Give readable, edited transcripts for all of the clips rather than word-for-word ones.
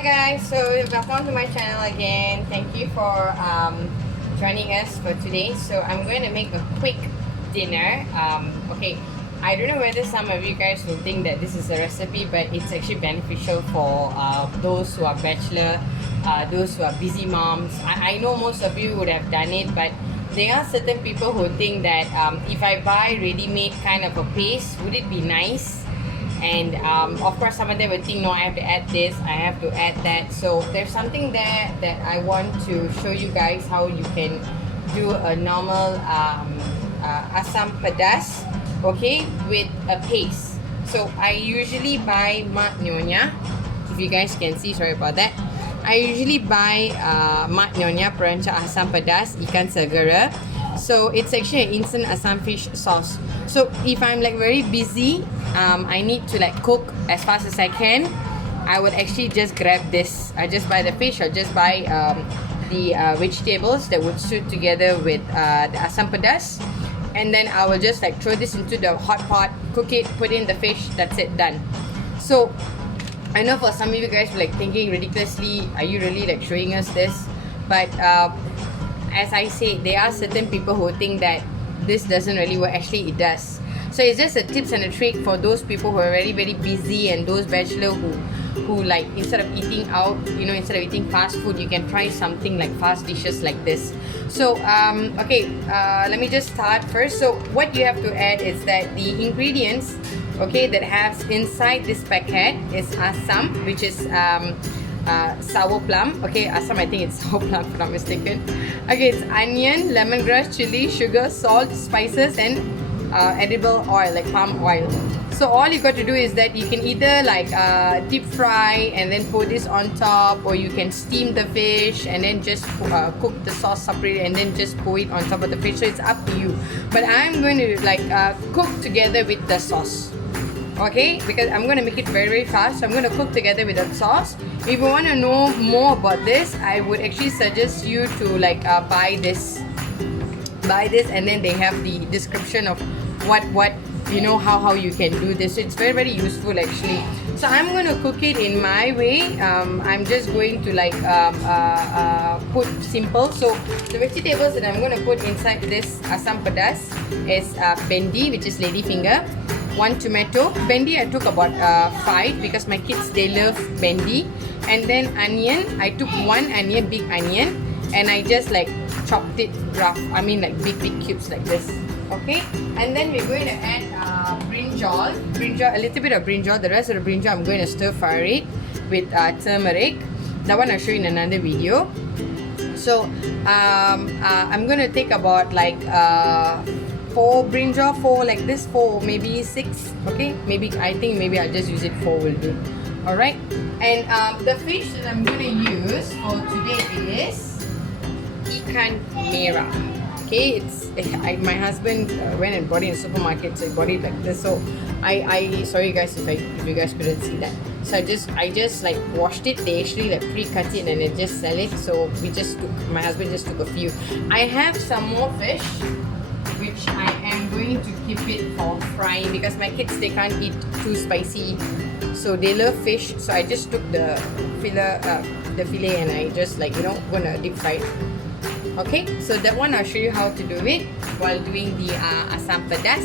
Hi guys, so welcome to my channel again. Thank you for joining us for today. So I'm going to make a quick dinner. Okay, I don't know whether some of you guys will think that this is a recipe, but it's actually beneficial for those who are bachelor, those who are busy moms. I know most of you would have done it, but there are certain people who think that if I buy ready-made kind of a paste, would it be nice? And of course some of them would think, no, I have to add this, I have to add that. So there's something there that I want to show you guys how you can do a normal Assam pedas, okay, with a paste. So I usually buy Nyonya. If you guys can see, sorry about that. I usually buy Nyonya perancah Assam pedas ikan segera. So it's actually an instant Assam fish sauce. So if I'm like very busy, I need to like cook as fast as I can, I would actually just grab this. I just buy the fish or just buy the vegetables that would suit together with the Assam pedas, and then I will just like throw this into the hot pot, cook it, put in the fish, that's it, done. So I know for some of you guys like thinking ridiculously, are you really like showing us this? But as I said, there are certain people who think that this doesn't really work. Actually it does. So it's just a tips and a trick for those people who are very very busy, and those bachelor who like, instead of eating out, you know, instead of eating fast food, you can try something like fast dishes like this. So okay, let me just start first. So what you have to add is that the ingredients, okay, that has inside this packet is Assam, which is sour plum. Okay, Assam, I think it's sour plum if I'm not mistaken. Okay, it's onion, lemongrass, chili, sugar, salt, spices, and edible oil like palm oil. So all you got to do is that you can either like deep fry and then put this on top, or you can steam the fish and then just cook the sauce separately and then just pour it on top of the fish. So it's up to you, but I'm going to like cook together with the sauce, okay, because I'm going to make it very very fast. So I'm going to cook together with the sauce. If you want to know more about this, I would actually suggest you to like buy this, and then they have the description of what you know, how you can do this. It's very very useful actually. So I'm going to cook it in my way. I'm just going to like put simple. So the vegetables that I'm going to put inside this Assam pedas is bendi, which is lady finger, 1 tomato. Bendi I took about 5 because my kids, they love bendi. And then onion, I took 1 onion, big onion, and I just like chopped it rough, I mean like big cubes like this, okay. And then we're going to add brinjal, a little bit of brinjal. The rest of the brinjal I'm going to stir fry it with turmeric. That one I'll show you in another video. So I'm going to take about like 4 brinjal, 4 like this, 4 maybe 6, okay. Maybe I think maybe I'll just use it 4 will do. Alright, and the fish that I'm going to use for today is ikan merah. Okay, it's my husband went and bought it in the supermarket, so he bought it like this. So I sorry guys if you guys couldn't see that. So I just like washed it. They actually like pre-cut it and they just sell it. So my husband just took a few. I have some more fish, which I am going to keep it for frying because my kids, they can't eat too spicy, so they love fish. So I just took the fillet and I just like, you know, gonna deep fry it. Okay, so that one I'll show you how to do it while doing the Assam pedas.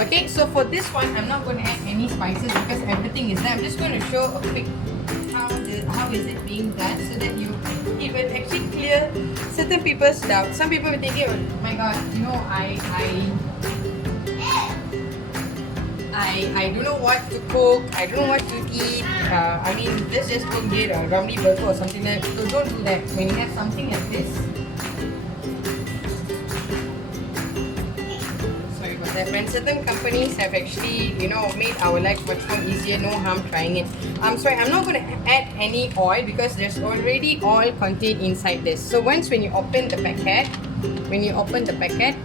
Okay, so for this one I'm not going to add any spices because everything is there. I'm just going to show a quick how is it being done, so that it will actually clear certain people's doubts. Some people will think, oh my god, you know, I don't know what to cook, I don't know what to eat. I mean, let's just go get a Ramly burger or something like that. So don't do that. When you have something like this, sorry about that. When certain companies have actually, you know, made our life much more easier, no harm trying it. I'm sorry, I'm not going to add any oil because there's already oil contained inside this. So when you open the packet,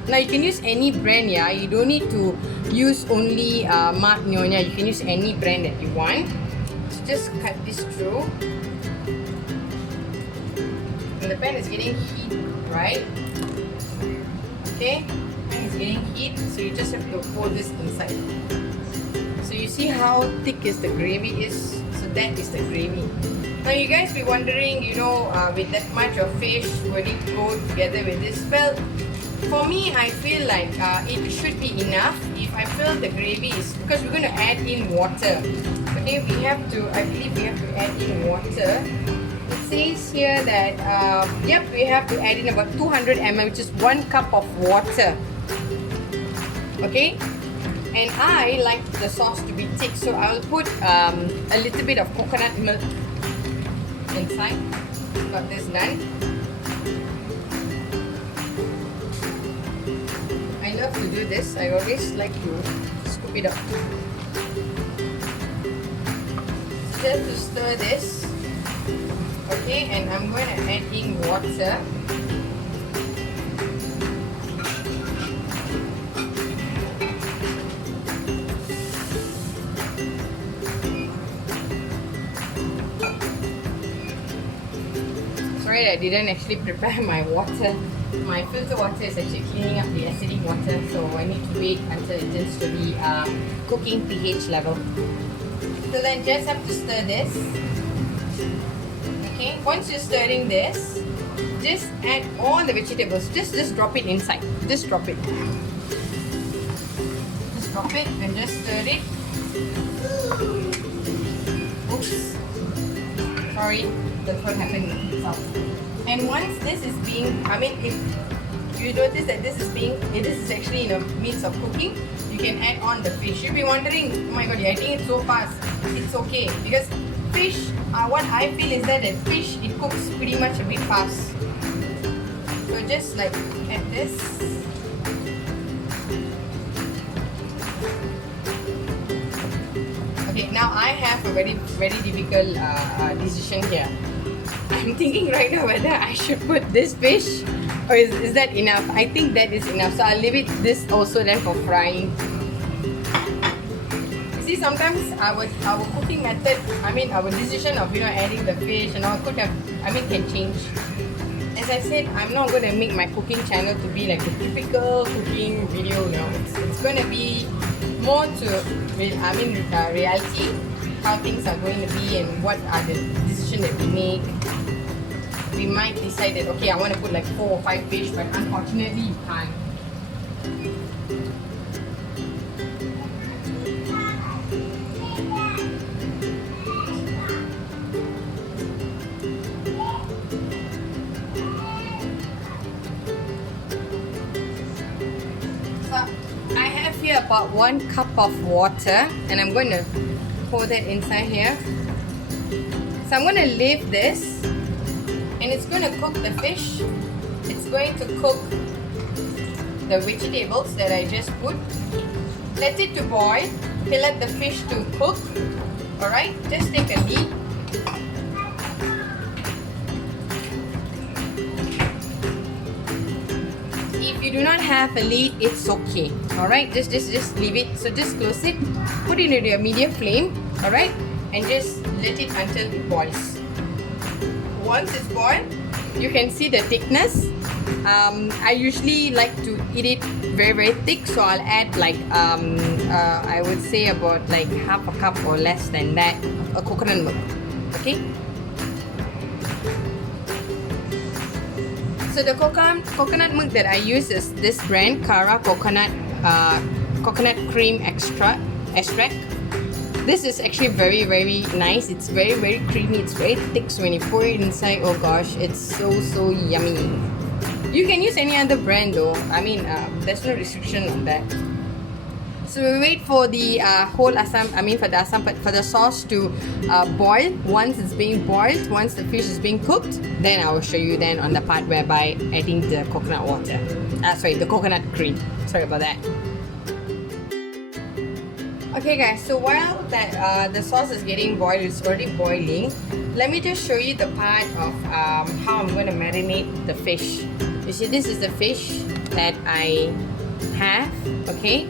now you can use any brand, yeah. You don't need to use only Nyonya. You can use any brand that you want. So just cut this through. And the pan is getting heat, right? Okay, pan is getting heat, so you just have to pour this inside. So you see how thick is the gravy is. So that is the gravy. Now you guys be wondering, with that much of fish, will it go together with this? Well, for me, I feel like it should be enough. If I feel the gravy is, because we're going to add in water. Okay, I believe we have to add in water. It says here that, we have to add in about 200 ml, which is 1 cup of water. Okay, and I like the sauce to be thick, so I'll put a little bit of coconut milk inside. Got this done. I love to do this. I always like to scoop it up. Just to stir this. Okay, and I'm going to add in water. Sorry, I didn't actually prepare my water. My filter water is actually cleaning up the acidic water, so I need to wait until it gets to the cooking pH level. So then just have to stir this. Okay, once you're stirring this, just add all the vegetables. Just drop it inside. Just drop it. Just drop it and just stir it. Oops. Sorry, that's what happened itself. And once this is being, if you notice that this is actually in the midst of cooking, you can add on the fish. You'll be wondering, oh my god, you're adding it so fast. It's okay, because fish, what I feel is that fish, it cooks pretty much a bit fast. So just like add this. Okay, now I have a very, very difficult decision here. I'm thinking right now whether I should put this fish, or is that enough? I think that is enough. So I'll leave it this also then for frying. You see, sometimes our cooking method, our decision of adding the fish and all can change. As I said, I'm not going to make my cooking channel to be like the typical cooking video. It's going to be more to reality, how things are going to be and what are the decisions that we make. We might decide that, okay, I want to put like 4 or 5 fish, but unfortunately you can't. So I have here about 1 cup of water, and I'm going to pour that inside here. So I'm going to leave this. And it's going to cook the fish. It's going to cook the vegetables that I just put. Let it to boil. Okay, let the fish to cook. Alright, just take a lid. If you do not have a lid, it's okay. Alright, just leave it. So just close it. Put it into a medium flame. Alright, and just let it until it boils. Once it's boiled, you can see the thickness. I usually like to eat it very, very thick, so I'll add like I would say about like half a cup or less than that of coconut milk. Okay. So the coconut milk that I use is this brand, Cara Coconut Cream Extract. This is actually very, very nice. It's very, very creamy. It's very thick. So when you pour it inside, oh gosh, it's so, so yummy. You can use any other brand though. There's no restriction on that. So we wait for the whole Assam, for the sauce to boil. Once it's being boiled, once the fish is being cooked, then I will show you then on the part whereby adding the coconut water. The coconut cream. Sorry about that. Okay guys, so while that the sauce is getting boiled, it's already boiling. Let me just show you the part of how I'm going to marinate the fish. You see, this is the fish that I have, okay,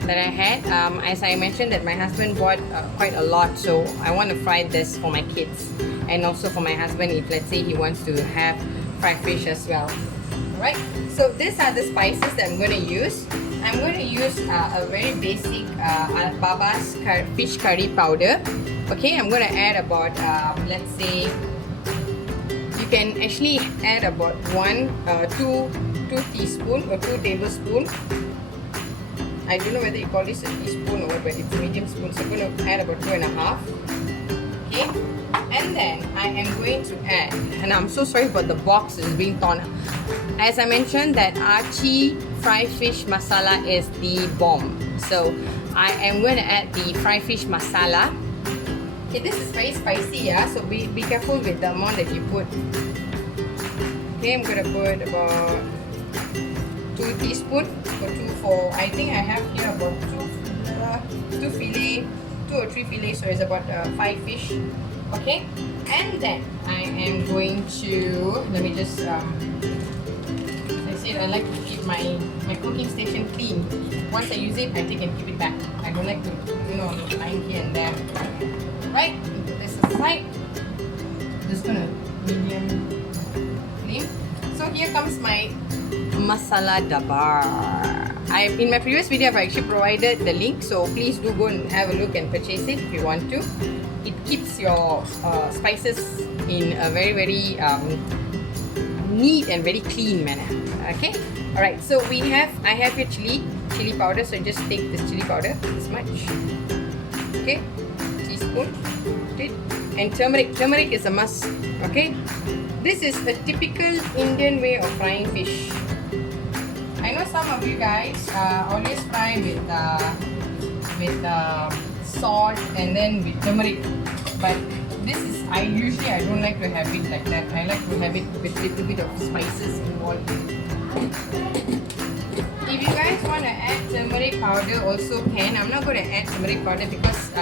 that I had. As I mentioned that my husband bought quite a lot, so I want to fry this for my kids and also for my husband if let's say he wants to have fried fish as well. Alright, so these are the spices that I'm going to use. I'm going to use a very basic Baba's fish curry powder. Okay, I'm going to add about, let's say, you can actually add about 2 teaspoon or 2 tablespoon. I don't know whether you call this a teaspoon or what, but it's a medium spoon, so I'm going to add about 2.5. Okay, and then I am going to add, and I'm so sorry but the box is being torn. As I mentioned, that Archie fried fish masala is the bomb, so I am going to add the fried fish masala. Okay, this is very spicy, yeah, so be careful with the amount that you put. Okay, I'm going to put about 2 teaspoons for I think I have here about 2 fillet, 2 or 3 fillets, so it's about 5 fish. Okay, and then I am going to, let me just I like to keep my cooking station clean. Once I use it, I take and keep it back. I don't like to, lying here and there. Right, put this aside. Just gonna medium flame. So here comes my masala dabar. In my previous video, I've actually provided the link, so please do go and have a look and purchase it if you want to. It keeps your spices in a very, very neat and very clean manner. Okay, all right. So I have here chili powder. So just take this chili powder, this much. Okay, teaspoon. Okay. And turmeric. Turmeric is a must. Okay, this is a typical Indian way of frying fish. I know some of you guys always fry with salt and then with turmeric, but this is I don't like to have it like that. I like to have it with a little bit of spices involved. If you guys want to add turmeric powder, also can. I'm not going to add turmeric powder because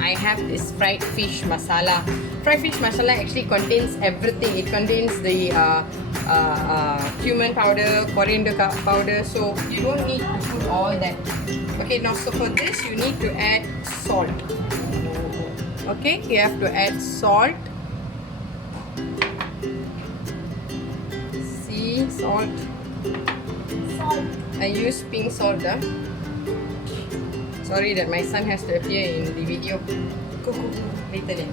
I have this fried fish masala. Fried fish masala actually contains everything. It contains the cumin powder, coriander powder, so you don't need to put all that. Okay, now so for this you need to add salt. Okay, you have to add salt. See, salt. I use pink salt. Sorry that my son has to appear in the video. Go, later then.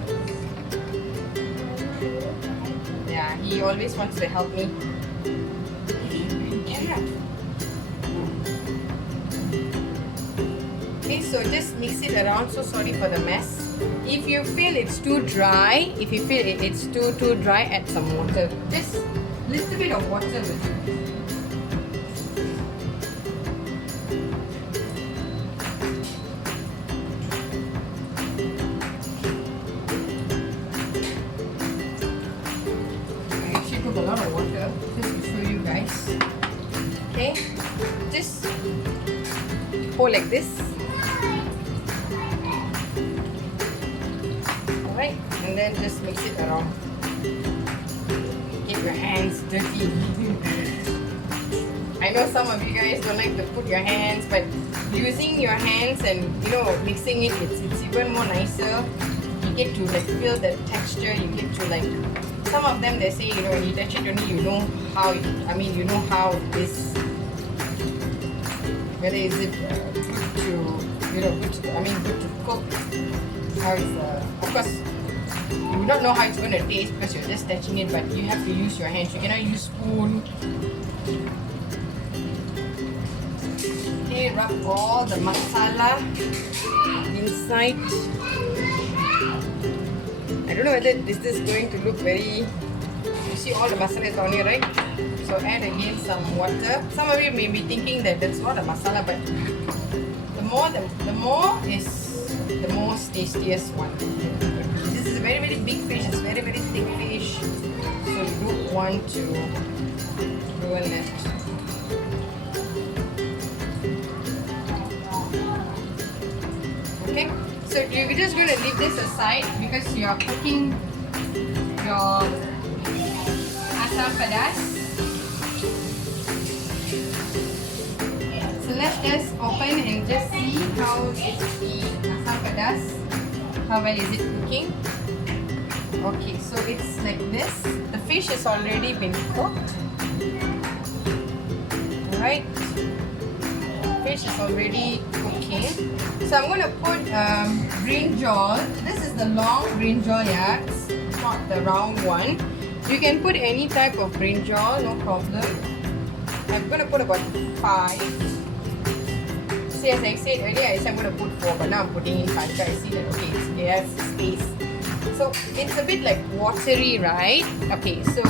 Yeah, he always wants to help me. Yeah. Okay, so just mix it around. So sorry for the mess. If you feel it's too dry, it's too dry, add some water. Just a little bit of water will do. A lot of water just to show you guys. Okay, just pour like this. Alright, and then just mix it around. Get your hands dirty. I know some of you guys don't like to put your hands, but using your hands and mixing it's even more nicer. You get to feel the texture. You get to some of them they say when you touch it only you know how this, whether is it good to cook, how it's of course you will not know how it's going to taste because you're just touching it, but you have to use your hands. You cannot use spoon. Okay, rub all the masala inside. I don't know whether this is going to look very, you see all the masala is down here, right? So add again some water. Some of you may be thinking that that's not a masala, but the more is the most tastiest one. This is a very, very big fish. It's very, very thick fish. So you don't want to ruin it. Okay. So you're just going to leave this aside because you are cooking your Assam pedas. So let's just open and just see how is the Assam pedas. How well is it cooking? Okay, so it's like this. The fish has already been cooked. Alright, fish is already cooking. So I'm going to put brinjal. This is the long brinjal, yeah, it's not the round one. You can put any type of brinjal, no problem. I'm going to put about 5. See, as I said earlier, I said I'm going to put 4, but now I'm putting in 5. I see that, okay, it has space. So it's a bit like watery, right? Okay, so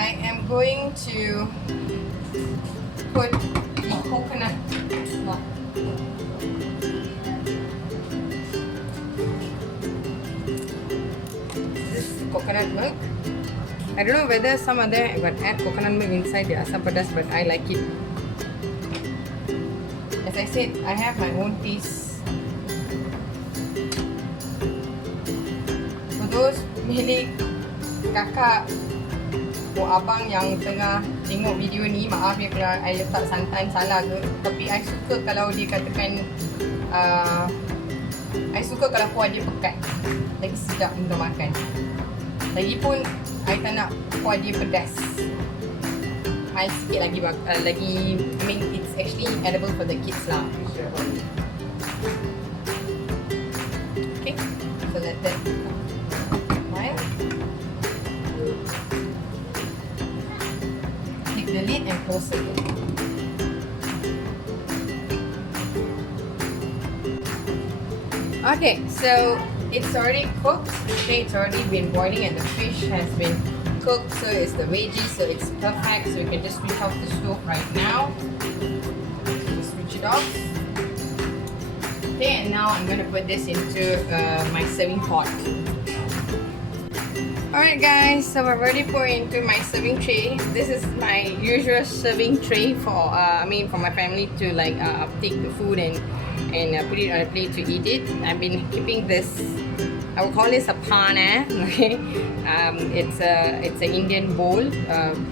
I am going to put the coconut milk. This is coconut milk. I don't know whether some other but add coconut milk inside the Assam pedas, but I like it. As I said, I have my own taste. For those milik kakak o abang yang tengah tengok video ni, maaf ya kalau I letak santan salah ke, tapi I suka kalau dia katakan I suka kalau kuah dia pekat, lagi sedap untuk makan. Lagipun I tak nak kuah dia pedas, mild sikit lagi, I mean it's actually edible for the kids lah. Okay, so let that while. Click the lid and close it. Okay, so it's already cooked. Okay, it's already been boiling and the fish has been cooked, so it's the veggies, so it's perfect. So you can just switch off the stove right now. Just switch it off. Okay, and now I'm going to put this into my serving pot. Alright guys, so I've already put into my serving tray. This is my usual serving tray for for my family to like take the food and put it on a plate to eat it. I've been keeping this, I would call this a pana. Okay, it's an Indian bowl.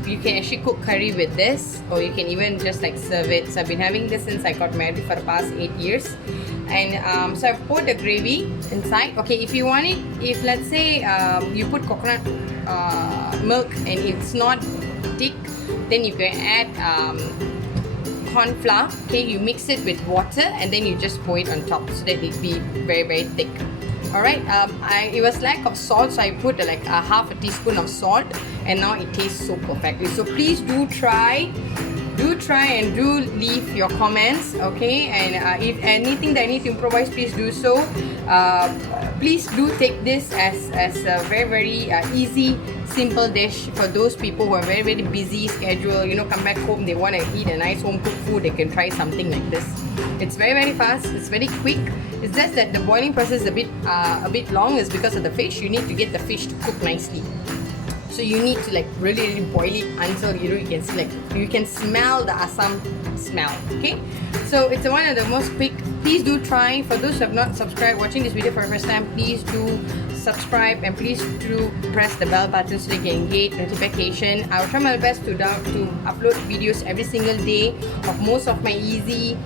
You can actually cook curry with this, or you can even just like serve it. So I've been having this since I got married for the past 8 years. And so I've put the gravy inside. Okay, if you want it, if let's say you put coconut milk and it's not thick, then you can add corn flour. Okay, you mix it with water and then you just pour it on top so that it be very, very thick. Alright, it was lack of salt, so I put like a half a teaspoon of salt, and now it tastes so perfectly. So please do try and do leave your comments, okay? And if anything that I need to improvise, please do so. Please do take this as a very, very easy, simple dish for those people who are very, very busy schedule. You know, come back home, they want to eat a nice home cooked food, they can try something like this. It's very, very fast, it's very quick. It's just that the boiling process is a bit long, is because of the fish. You need to get the fish to cook nicely. So you need to like really, really boil it until you can see, like you can smell the Assam smell. Okay, so it's one of the most quick. Please do try. For those who have not subscribed, watching this video for the first time, please do subscribe and please do press the bell button so you can get notification. I'll try my best to upload videos every single day of most of my easy,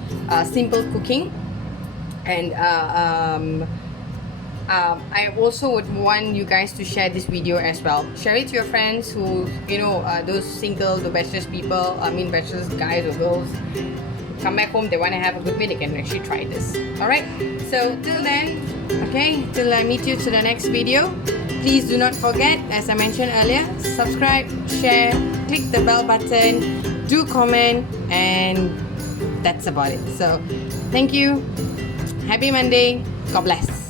simple cooking. And I also would want you guys to share this video as well. Share it to your friends who, those single, the bachelors people, bachelors guys or girls, come back home, they want to have a good meal, they can actually try this. Alright, so till then, okay, till I meet you to the next video, please do not forget, as I mentioned earlier, subscribe, share, click the bell button, do comment, and that's about it. So thank you. Happy Monday. God bless.